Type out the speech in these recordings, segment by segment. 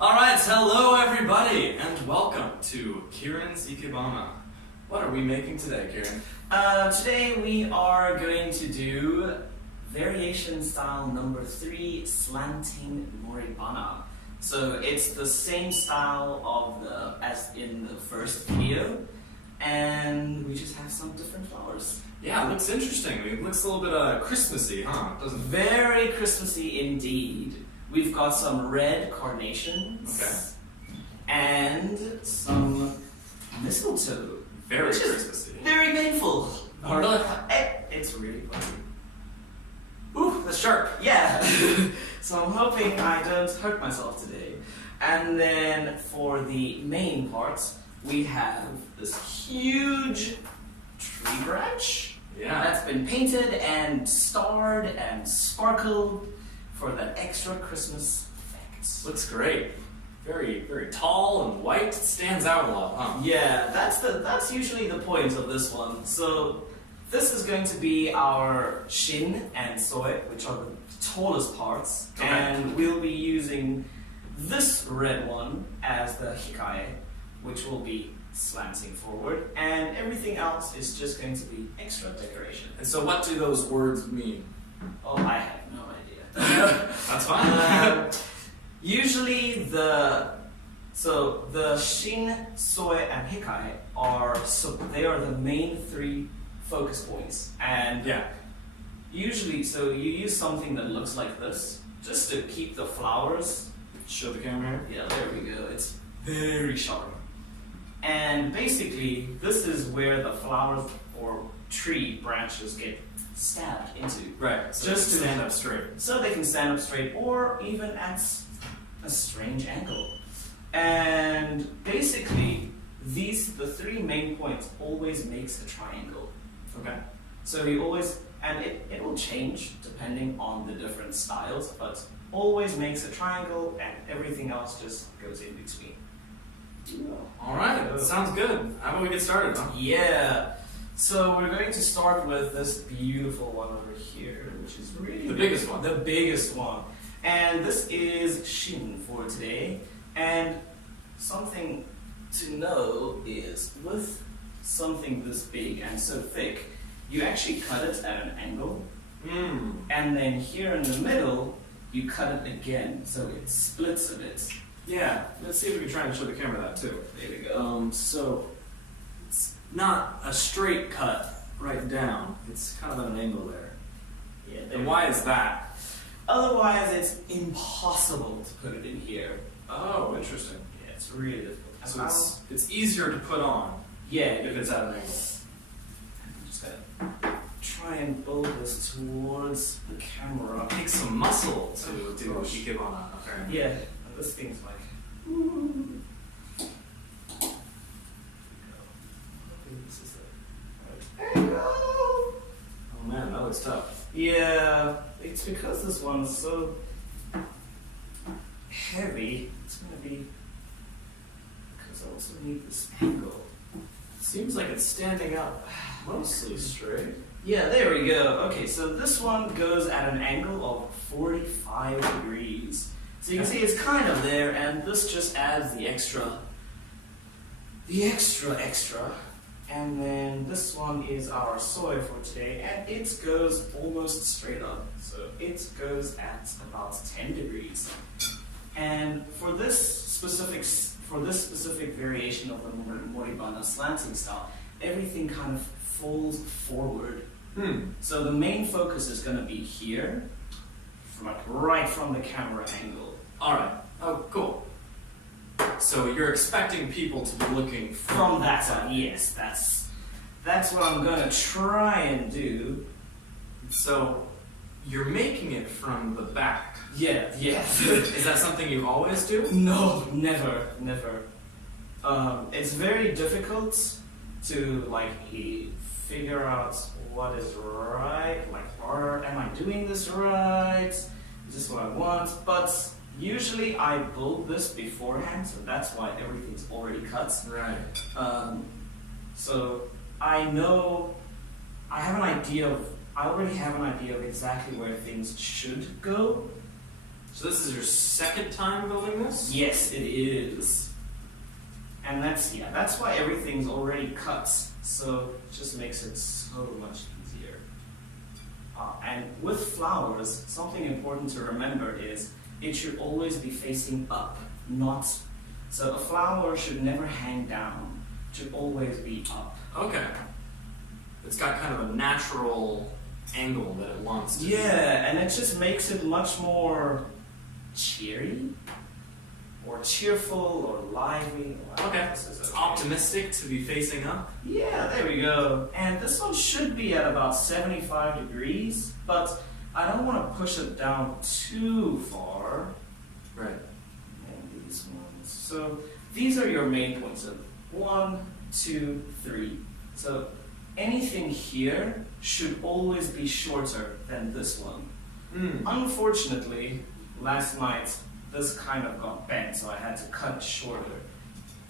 Alright, hello everybody, and welcome to Ciarán's Ikebana. What are we making today, Ciarán? Today we are going to do variation style number 3, slanting moribana. So it's the same style of as in the first video, and we just have some different flowers. Yeah, it looks interesting. It looks a little bit Christmassy, huh? Doesn't it? Very Christmassy indeed. We've got some red carnations and some mistletoe. Very Christmassy. Very painful. Oh, really? It's really funny. Ooh, that's sharp. Yeah. So I'm hoping I don't hurt myself today. And then for the main parts, we have this huge tree branch that's been painted and starred and sparkled for that extra Christmas effect. Looks great. Very, very tall and white. It stands out a lot, huh? Yeah, that's usually the point of this one. So this is going to be our shin and soy, which are the tallest parts, and we'll be using this red one as the hikae, which will be slanting forward, and everything else is just going to be extra decoration. And so what do those words mean? Oh, I have no idea. That's fine. Usually the shin, soy, and hikae they are the main 3 focus points, and usually you use something that looks like this just to keep the flowers. Show the camera here. Yeah, there we go. It's very sharp, and basically this is where the flowers or tree branches get stabbed into. Right. So just to stand up straight. So they can stand up straight, or even at a strange angle. And basically, the 3 main points always makes a triangle. Okay. So you always, and it will change depending on the different styles, but always makes a triangle, and everything else just goes in between. Alright, sounds good. How about we get started, huh? Yeah. So we're going to start with this beautiful one over here, which is really the biggest one. The biggest one. And this is shin for today. And something to know is with something this big and so thick, you actually cut it at an angle. And then here in the middle, you cut it again, so it splits a bit. Yeah, let's see if we can try and show the camera that too. There we go. So it's not a straight cut right down. It's kind of at an angle there. Yeah. And why is that? Otherwise, it's impossible to put it in here. Oh, interesting. Yeah, it's really difficult. So it's easier to put on. Yeah, if it's at an angle. I'm just gonna try and pull this towards the camera. It takes some muscle to do Ikebana, apparently. Yeah, this thing's like. Ooh. There you go. Oh man, that looks tough. Yeah, it's because this one's so heavy. It's gonna be because I also need this angle. Seems like it's standing up mostly straight. Yeah, there we go. Okay, so this one goes at an angle of 45 degrees. So you can see it's kind of there, and this just adds the extra. And then this one is our soy for today, and it goes almost straight up. So it goes at about 10 degrees. And for this specific variation of the moribana slanting style, everything kind of folds forward. So the main focus is going to be here, right from the camera angle. Alright. Oh, cool. So you're expecting people to be looking from that side. Yes, that's what I'm going to try and do. So you're making it from the back. Yeah. Is that something you always do? No, never. It's very difficult to figure out what is right. Am I doing this right? Is this what I want? But usually I build this beforehand, so that's why everything's already cut. Right. So I know, I already have an idea of exactly where things should go. So this is your second time building this? Yes, it is. And that's why everything's already cut. So it just makes it so much easier. And with flowers, something important to remember is it should always be facing up, not. So a flower should never hang down. It should always be up. Okay. It's got kind of a natural angle that it wants to. Yeah, and it just makes it much more cheery, or cheerful, or lively. Okay. It's optimistic to be facing up. Yeah, there we go. And this one should be at about 75 degrees, but I don't want to push it down too far. Right. And these ones. So these are your main points. So 1, 2, 3. So anything here should always be shorter than this one. Unfortunately, last night this kind of got bent, so I had to cut it shorter.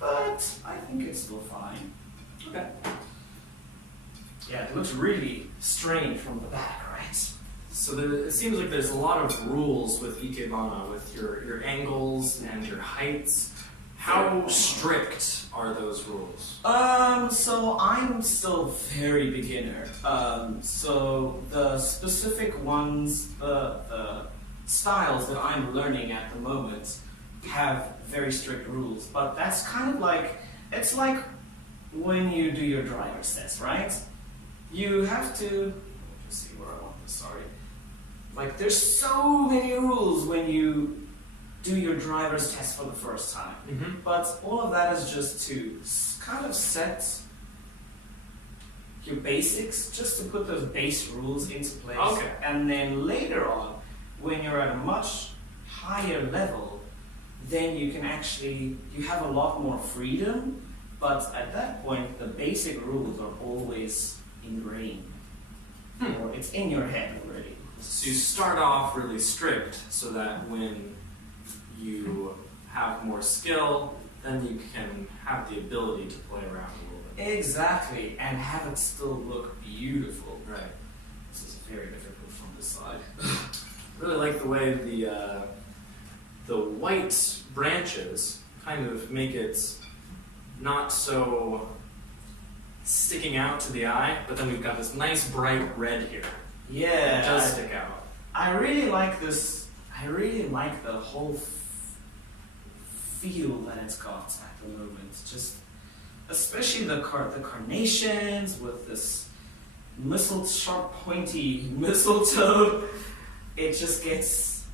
But I think it's still fine. Okay. Yeah, it looks really strange from the back, right? So it seems like there's a lot of rules with Ikebana, with your angles and your heights. How strict are those rules? So I'm still very beginner. So the specific ones, the styles that I'm learning at the moment have very strict rules. But that's kind of like, it's like when you do your driver's test, right? You have to, let me just see where I want to start. Like there's so many rules when you do your driver's test for the first time. But all of that is just to kind of set your basics, just to put those base rules into place. Okay. And then later on, when you're at a much higher level, then you can actually, you have a lot more freedom, but at that point, the basic rules are always ingrained. Or it's in your head already. So you start off really strict so that when you have more skill, then you can have the ability to play around a little bit. Exactly, and have it still look beautiful. Right. This is very difficult from this side. Really like the way the white branches kind of make it not so sticking out to the eye, but then we've got this nice bright red here. Yeah. It does stick out. I really like this. I really like the whole feel that it's got at the moment. Just, especially the carnations with this sharp, pointy mistletoe. It just gets,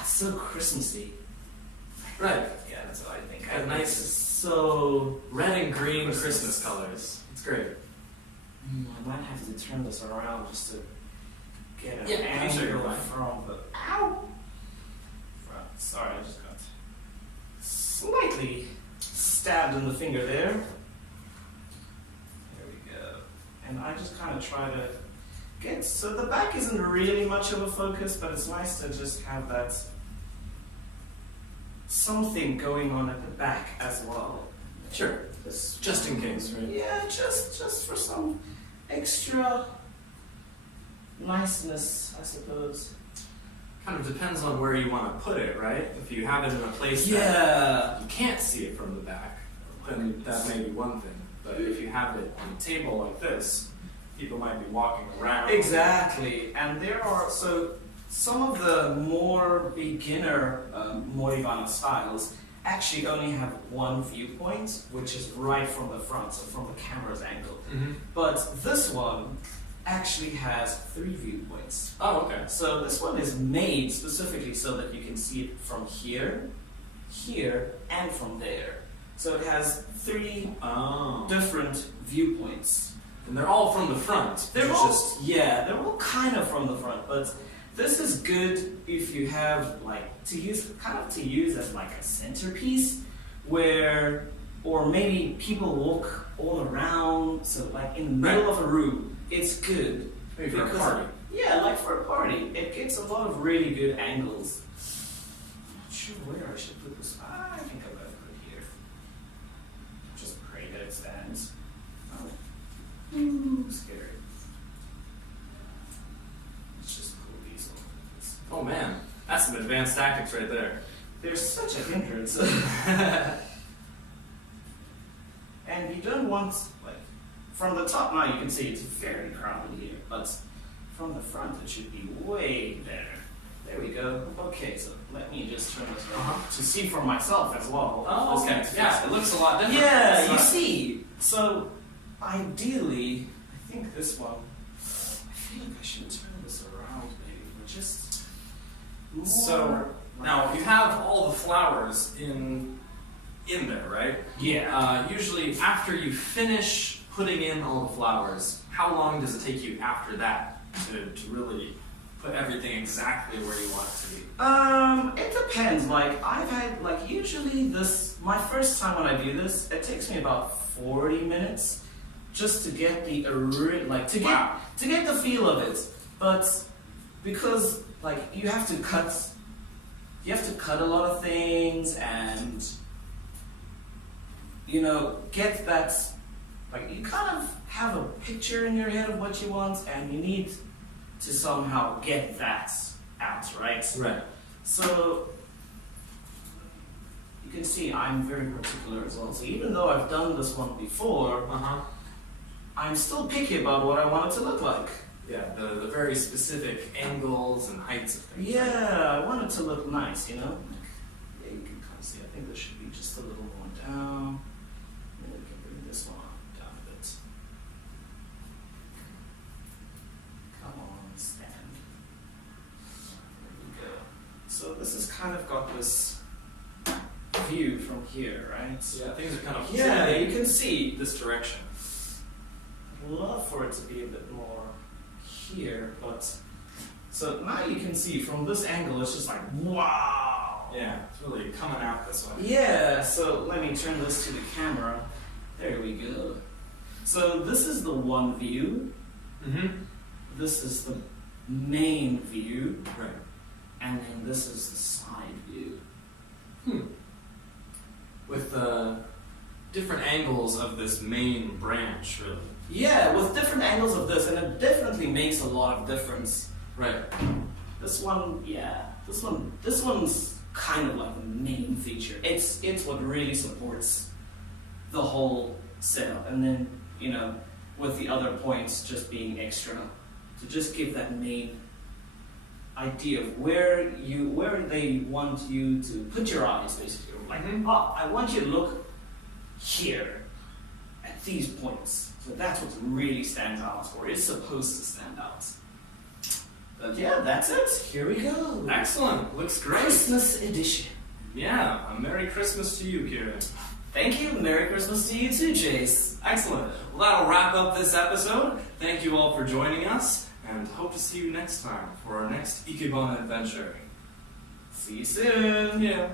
it's so Christmassy. Right. Yeah, that's what I think. Got nice so red and green Christmas colors. It's great. I might have to turn this around just to get an Yeah, sure, you're angle fine. from the sorry, I just got slightly stabbed in the finger there. There we go. And I just kind of try to get, so the back isn't really much of a focus, but it's nice to just have that something going on at the back as well. Sure. Just in case, right? Yeah, just for some extra niceness, I suppose. Kind of depends on where you want to put it, right? If you have it in a place that Yeah. you can't see it from the back, then that may be one thing. But if you have it on a table like this, people might be walking around. Exactly. And there are, so some of the more beginner Moribana styles actually only have one viewpoint, which is right from the front, so from the camera's angle. But this one actually has 3 viewpoints. Oh, okay. So this one is made specifically so that you can see it from here, here, and from there. So it has 3 different viewpoints. And they're all from the front. They're all kind of from the front, but this is good if you have like to use as like a centerpiece, where, or maybe people walk all around. So like in the middle of a room, it's good. Maybe for a party. Yeah, like for a party, it gets a lot of really good angles. I'm not sure where I should put this. I think I'm gonna put it here. Just pray that it stands. Oh, ooh, scary. Let's just pull these off. Oh man, That's some advanced tactics right there. They're such a hindrance. And you don't want, like, from the top now you can see it's very crowded here, but from the front it should be way better. There we go. Okay, so let me just turn this around to see for myself as well. Oh, okay. Yeah, it looks a lot different. Yeah, you see. So, ideally, I think this one, I feel like I should turn this around maybe, but just more. So, now you have all the flowers in there, right? Yeah. Usually after you finish putting in all the flowers, how long does it take you after that to really put everything exactly where you want it to be? It depends. Like, I've had, like, usually my first time when I do this, it takes me about 40 minutes just to get to get the feel of it. But because, like, you have to cut a lot of things and, you know, get that, like, you kind of have a picture in your head of what you want and you need to somehow get that out, right? Right. So, you can see I'm very particular as well. So even though I've done this one before, I'm still picky about what I want it to look like. Yeah, the very specific angles and heights of things. Yeah, I want it to look nice, you know? Yeah, you can kind of see, I think this should be just a little more down. And then we can bring this one down a bit. Come on, stand. There we go. So this has kind of got this view from here, right? Yeah, things are kind of Yeah, you can see. this direction. I'd love for it to be a bit more here, but so now you can see from this angle it's just like wow. Yeah, it's really coming out this way. Yeah, so let me turn this to the camera. There we go. So this is the one view. This is the main view. Right. And then this is the side view. With different angles of this main branch, really. Yeah, with different angles of this, and it definitely makes a lot of difference. Right. This one, yeah. This one's kind of like the main feature. It's what really supports the whole setup, and then, you know, with the other points just being extra to just give that main idea of where they want you to put your eyes, basically. Like, I want you to look here at these points. So that's what really stands out, or is supposed to stand out. But yeah, that's it. Here we go. Excellent. Looks great. Christmas edition. Yeah. A Merry Christmas to you, Ciarán. Thank you. Merry Christmas to you too, Chase. Excellent. Well, that'll wrap up this episode. Thank you all for joining us, and hope to see you next time for our next Ikebana adventure. See you soon. Yeah.